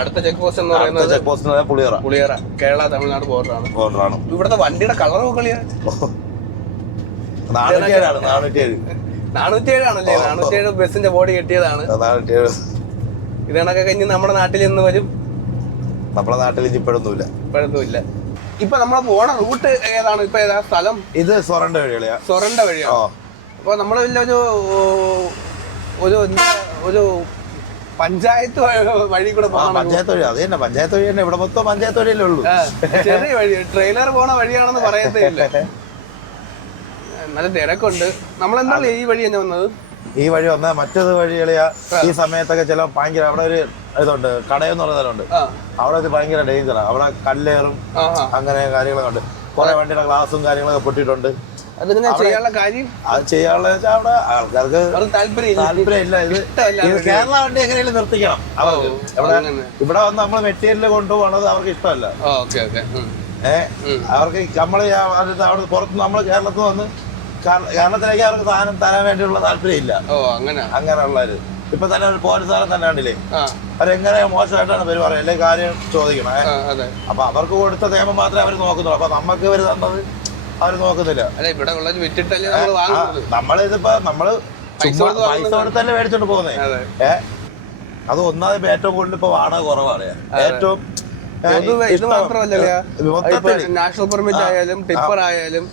അടുത്ത check post എന്ന് പറയുന്നത് പുളിയറ കേരള തമിഴ്നാട് ബോർഡറാണ്. ഇവിടുത്തെ വണ്ടിയുടെ കളർ കളിയാ 407 ആണല്ലേ? 407 ബസിന്റെ ബോഡി കെട്ടിയതാണ്. ഇതണൊക്കെ കഴിഞ്ഞ് നമ്മുടെ നാട്ടിൽ നിന്ന് വരും. നമ്മുടെ നാട്ടിൽ ഇപ്പോഴൊന്നുമില്ല. ഇപ്പൊ നമ്മൾ പോണ റൂട്ട് ഏതാണ്? ഇപ്പൊ ഏതാ സ്ഥലം? ഇത് സൊറണ്ട വഴിയാണ്. അപ്പൊ നമ്മള് ഒരു പഞ്ചായത്ത് വഴി കൂടെ പഞ്ചായത്ത് വഴി. അത് തന്നെ പഞ്ചായത്ത് വഴി തന്നെ. ഇവിടെ മൊത്തം പഞ്ചായത്ത് വഴിയല്ലേ ഉള്ളൂ. ചെറിയ വഴി, ട്രെയിലർ പോണ വഴിയാണെന്ന് പറയത്തേ ഇല്ല. നല്ല തിരക്കുണ്ട്. നമ്മളെന്താ ഈ വഴി തന്നെ വന്നത്? ഈ വഴി വന്നാൽ മറ്റൊരു വഴികളിയാ. ഈ സമയത്തൊക്കെ ചില ഭയങ്കര അവിടെ ഒരു ഇതുണ്ട്, കടയെന്ന് പറഞ്ഞ സ്ഥലമുണ്ട്. അവിടെ ഭയങ്കര ഡേഞ്ചറാണ്. അവിടെ കല്ലേറും അങ്ങനെ കാര്യങ്ങളൊക്കെ ഉണ്ട്. കുറെ വണ്ടിയുടെ ഗ്ലാസും കാര്യങ്ങളൊക്കെ പൊട്ടിയിട്ടുണ്ട്. അത് ചെയ്യാനുള്ള കാര്യം, അത് ചെയ്യാനുള്ള അവിടെ ആൾക്കാർക്ക് താല്പര്യമില്ല. ഇത് കേരള വണ്ടി എങ്ങനെയും നിർത്തിക്കണം. ഇവിടെ വന്ന് നമ്മൾ മെറ്റീരിയൽ കൊണ്ടുപോകണത് അവർക്ക് ഇഷ്ടമല്ല. അവർക്ക് നമ്മള് അവിടെ പുറത്ത് നമ്മൾ കേരളത്തിൽ വന്ന് കേരളത്തിലേക്ക് അവർക്ക് സാധനം തരാൻ വേണ്ടിയുള്ള താല്പര്യമില്ല. അങ്ങനെയുള്ളവര് ഇപ്പൊ തന്നെ ഒരു പോലീസുകാരൻ തന്നെ കണ്ടില്ലേ, അവരെങ്ങനെ മോശമായിട്ടാണ് പെരുമാറുക. എല്ലാ കാര്യം ചോദിക്കണം. അപ്പൊ അവർക്ക് കൊടുത്ത നിയമം മാത്രമേ അവർ നോക്കുന്നുള്ളൂ. അപ്പൊ നമുക്ക് ഇവര് തന്നത് അവര് നോക്കുന്നില്ല. നമ്മളിതിപ്പോ നമ്മള് പൈസ കൊടുത്തല്ലേ മേടിച്ചോണ്ട് പോകുന്നേ. അത് ഒന്നാമത് ഏറ്റവും കൂടുതൽ ഇപ്പൊ വാടക കുറവാണ്. ഏറ്റവും ഇത് മാത്രമല്ല, നാഷണൽ പെർമിറ്റ് ആയാലും ടിപ്പർ ആയാലും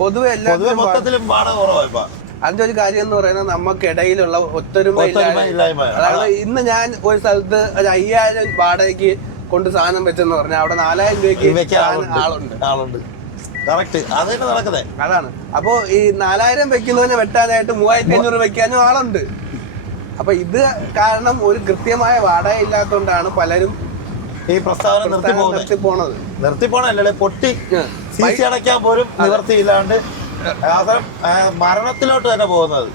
പൊതുവെ മൊത്തത്തിലും വാടക കുറവാ ഇപ്പൊ. അതിന്റെ ഒരു കാര്യം എന്ന് പറയുന്നത് നമുക്കിടയിലുള്ള ഒത്തൊരുമ. അതായത് ഇന്ന് ഞാൻ ഒരു സ്ഥലത്ത് 5000 വാടകയ്ക്ക് കൊണ്ട് സാധനം വെച്ചെന്ന് പറഞ്ഞാൽ അവിടെ 4000 രൂപയ്ക്ക് ആളുണ്ട്. അതാണ്. അപ്പൊ ഈ 4000 വെക്കുന്നതിനെ വെട്ടാനായിട്ട് 3500 വെക്കാനും ആളുണ്ട്. അപ്പൊ ഇത് കാരണം ഒരു കൃത്യമായ വാടക ഇല്ലാത്തതുകൊണ്ടാണ് പലരും ഈ പ്രസ്താവന നിർത്തിപ്പോണല്ലേ. പൊട്ടി സി സി അടയ്ക്കാൻ പോലും നിവർത്തിയില്ലാണ്ട് മരണത്തിലോട്ട് തന്നെ പോകുന്നത്.